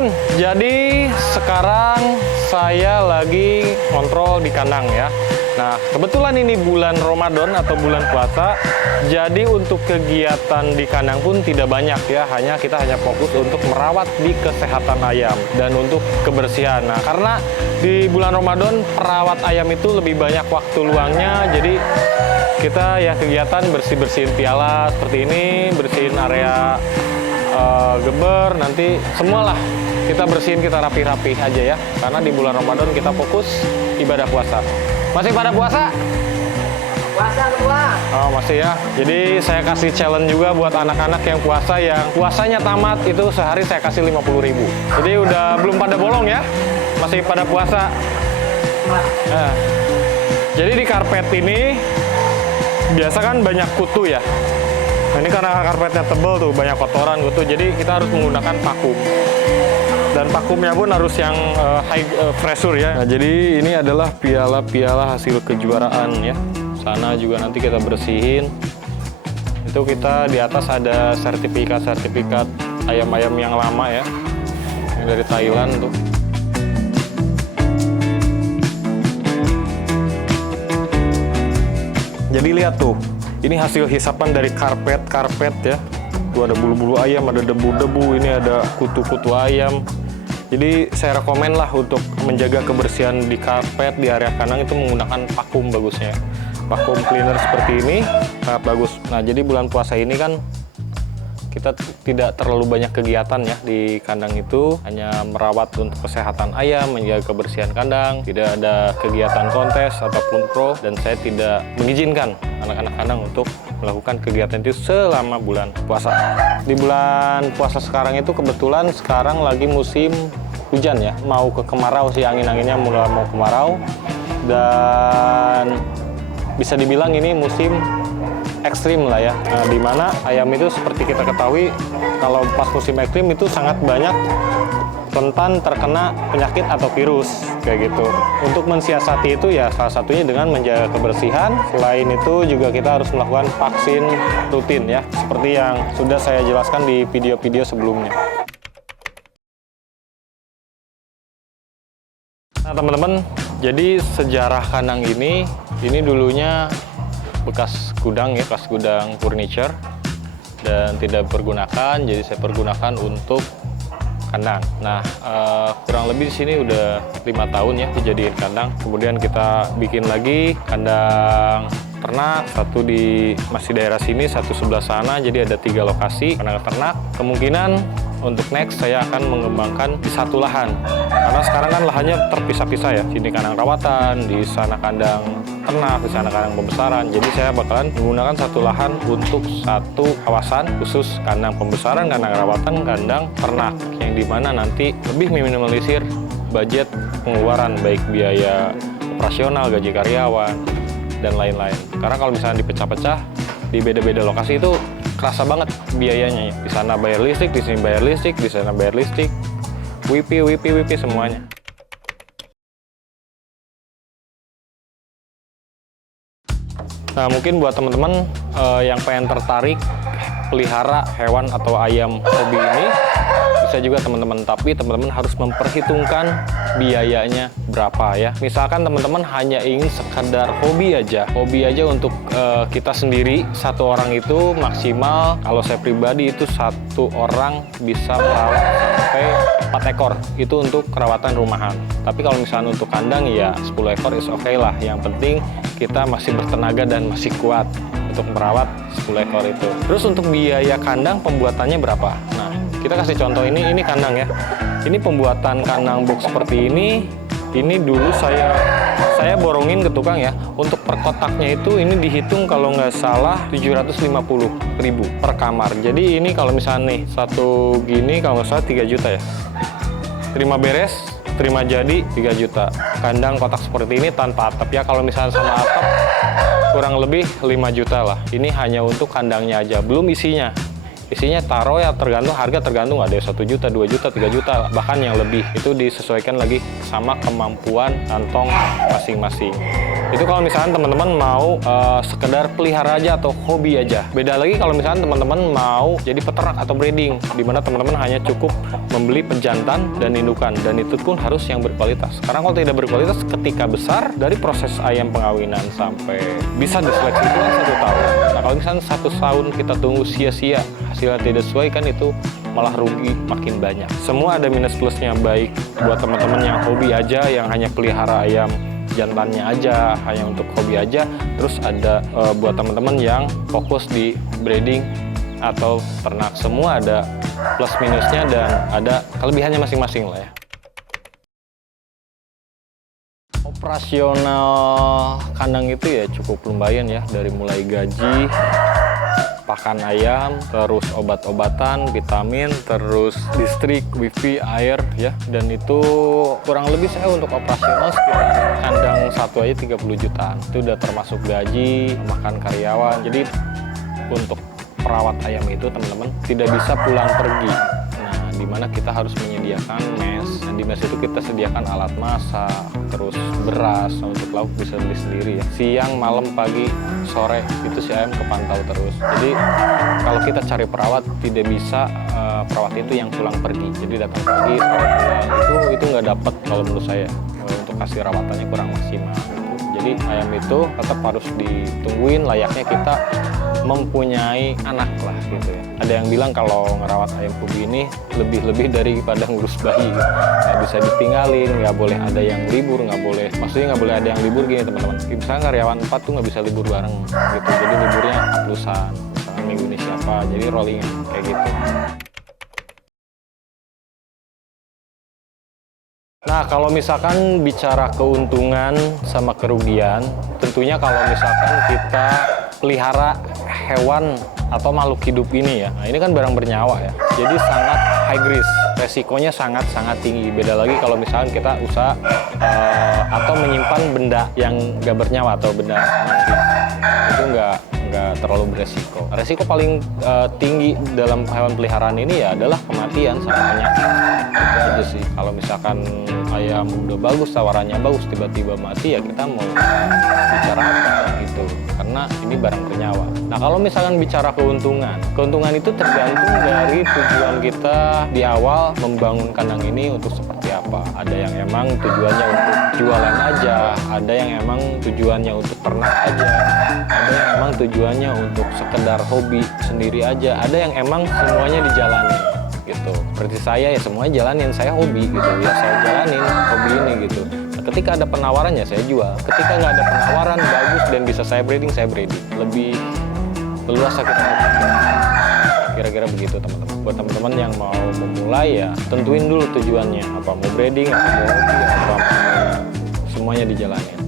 teman-teman, jadi sekarang saya lagi kontrol di kandang ya. Nah, kebetulan ini bulan Ramadan atau bulan puasa, jadi untuk kegiatan di kandang pun tidak banyak ya, kita hanya fokus untuk merawat di kesehatan ayam dan untuk kebersihan. Nah, karena di bulan Ramadan perawat ayam itu lebih banyak waktu luangnya, jadi kita ya kegiatan bersih-bersihin piala seperti ini, bersihin area geber, nanti semualah kita bersihin, kita rapi-rapi aja ya, karena di bulan Ramadan kita fokus ibadah puasa. Masih pada puasa? Puasa kedua. Oh masih ya. Jadi saya kasih challenge juga buat anak-anak yang puasanya tamat itu sehari saya kasih 50.000. Jadi udah belum pada bolong ya, masih pada puasa. Nah, jadi di karpet ini biasa kan banyak kutu ya. Nah, ini karena karpetnya tebal tuh, banyak kotoran kutu, jadi kita harus menggunakan vakum. Dan vakumnya pun harus yang high pressure ya. Nah, jadi ini adalah piala-piala hasil kejuaraan ya. Sana juga nanti kita bersihin. Itu kita di atas ada sertifikat ayam-ayam yang lama ya. Yang dari Thailand tuh. Jadi lihat tuh, ini hasil hisapan dari karpet ya. Tuh ada bulu-bulu ayam, ada debu-debu, ini ada kutu-kutu ayam. Jadi saya rekomen lah untuk menjaga kebersihan di karpet, di area kandang itu menggunakan vakum bagusnya. Vakum cleaner seperti ini sangat bagus. Nah, jadi bulan puasa ini kan kita tidak terlalu banyak kegiatan ya di kandang itu, hanya merawat untuk kesehatan ayam, menjaga kebersihan kandang, tidak ada kegiatan kontes ataupun pro, dan saya tidak mengizinkan anak-anak kandang untuk melakukan kegiatan itu selama bulan puasa. Di bulan puasa sekarang itu kebetulan sekarang lagi musim hujan ya, mau ke kemarau sih, angin-anginnya mulai mau kemarau, dan bisa dibilang ini musim ekstrim lah ya. Nah, di mana ayam itu seperti kita ketahui kalau pas musim ekstrim itu sangat banyak rentan terkena penyakit atau virus kayak gitu. Untuk mensiasati itu ya salah satunya dengan menjaga kebersihan. Selain itu juga kita harus melakukan vaksin rutin ya, seperti yang sudah saya jelaskan di video-video sebelumnya. Nah teman-teman, jadi sejarah kandang ini dulunya bekas gudang ya, bekas gudang furniture dan tidak pergunakan, jadi saya pergunakan untuk kandang. Nah, kurang lebih di sini udah 5 tahun ya dijadiin kandang. Kemudian kita bikin lagi kandang ternak, satu di masih daerah sini, satu sebelah sana, jadi ada 3 lokasi kandang ternak. Kemungkinan untuk next saya akan mengembangkan di satu lahan, karena sekarang kan lahannya terpisah-pisah ya, sini kandang rawatan, di sana kandang ternak, di sana kandang pembesaran. Jadi saya bakalan menggunakan satu lahan untuk satu kawasan khusus kandang pembesaran, kandang rawatan, kandang ternak, yang dimana nanti lebih meminimalisir budget pengeluaran, baik biaya operasional, gaji karyawan, dan lain-lain. Karena kalau misalnya dipecah-pecah di beda-beda lokasi itu kerasa banget biayanya ya. Di sana bayar listrik, di sini bayar listrik, di sana bayar listrik, WP semuanya. Nah, mungkin buat teman-teman yang pengen tertarik pelihara hewan atau ayam hobi ini, bisa juga teman-teman, tapi teman-teman harus memperhitungkan biayanya berapa ya. Misalkan teman-teman hanya ingin sekadar hobi aja untuk kita sendiri, satu orang itu maksimal, kalau saya pribadi itu satu orang bisa merawat sampai 4 ekor, itu untuk perawatan rumahan. Tapi kalau misalnya untuk kandang ya 10 ekor is oke lah, yang penting kita masih bertenaga dan masih kuat untuk merawat 10 ekor itu. Terus untuk biaya kandang pembuatannya berapa? Nah, kita kasih contoh ini kandang ya. Ini pembuatan kandang box seperti ini dulu saya borongin ke tukang ya. Untuk per kotaknya itu ini dihitung kalau nggak salah 750.000 per kamar. Jadi ini kalau misalnya nih satu gini kalau nggak salah 3 juta ya. Terima beres, terima jadi 3 juta. Kandang kotak seperti ini tanpa atap ya. Kalau misalnya sama atap kurang lebih 5 juta lah. Ini hanya untuk kandangnya aja, belum isinya. Isinya taruh ya, tergantung harga, tergantung ada 1 juta, 2 juta, 3 juta, bahkan yang lebih. Itu disesuaikan lagi sama kemampuan kantong masing-masing. Itu kalau misalkan teman-teman mau sekedar pelihara aja atau hobi aja. Beda lagi kalau misalkan teman-teman mau jadi peternak atau breeding, di mana teman-teman hanya cukup membeli pejantan dan indukan, dan itu pun harus yang berkualitas. Karena kalau tidak berkualitas, ketika besar dari proses ayam pengawinan sampai bisa diseleksi itu kan 1 tahun. Nah kalau misalkan 1 tahun kita tunggu sia-sia, hasilnya tidak sesuai, kan itu malah rugi makin banyak. Semua ada minus plusnya, baik buat teman-teman yang hobi aja, yang hanya pelihara ayam jantannya aja, hanya untuk hobi aja. Terus ada buat teman-teman yang fokus di breeding atau ternak. Semua ada plus minusnya dan ada kelebihannya masing-masing lah ya. Operasional kandang itu ya cukup lumayan ya, dari mulai gaji, pakan ayam, terus obat-obatan, vitamin, terus listrik, wifi, air ya. Dan itu kurang lebih saya untuk operasional sekitar kandang satu aja 30 jutaan. Itu udah termasuk gaji, makan karyawan. Jadi untuk perawat ayam itu teman-teman tidak bisa pulang pergi. Nah, di mana kita harus menyediakan mes. Dan di mes itu kita sediakan alat masak, terus beras, untuk lauk bisa beli sendiri ya. Siang, malam, pagi, sore itu si ayam kepantau terus. Jadi kalau kita cari perawat tidak bisa perawat itu yang pulang pergi. Jadi datang pagi, sore pulang, itu nggak dapat kalau menurut saya. Untuk kasih rawatannya kurang maksimal. Jadi ayam itu tetap harus ditungguin layaknya kita mempunyai anak lah gitu ya. Ada yang bilang kalau ngerawat ayam hobi ini lebih daripada ngurus bayi gitu. Nggak bisa ditinggalin, nggak boleh ada yang libur, maksudnya nggak boleh ada yang libur gini teman-teman. Misalnya karyawan 4 tuh nggak bisa libur bareng gitu, jadi liburnya aplusan, misalnya minggu ini siapa, jadi rollingan kayak gitu. Nah, kalau misalkan bicara keuntungan sama kerugian, tentunya kalau misalkan kita pelihara hewan atau makhluk hidup ini ya, nah ini kan barang bernyawa ya, jadi sangat high risk, resikonya sangat-sangat tinggi. Beda lagi kalau misalkan kita usaha atau menyimpan benda yang nggak bernyawa atau benda mati, itu nggak terlalu beresiko. Resiko paling tinggi dalam hewan peliharaan ini ya adalah kematian sama penyakit. Itu aja sih. Kalau misalkan ayam udah bagus, tawarannya bagus, tiba-tiba mati, ya kita mau bicara apa gitu. Karena ini barang bernyawa. Nah kalau misalkan bicara keuntungan itu tergantung dari tujuan kita di awal membangun kandang ini untuk seperti apa. Ada yang emang tujuannya untuk jualan aja, ada yang emang tujuannya untuk ternak aja, ada yang emang tujuannya untuk sekedar hobi sendiri aja, ada yang emang semuanya dijalani gitu. Seperti saya ya semuanya jalanin, saya hobi gitu ya, saya jalanin hobi ini gitu. Nah, ketika ada penawarannya saya jual, ketika nggak ada penawaran bagus dan bisa saya breeding, lebih leluasa kita lakukan. Kira-kira begitu teman-teman. Buat teman-teman yang mau memulai ya tentuin dulu tujuannya, apa mau breeding, apa mau hobi, apa semuanya dijalanin.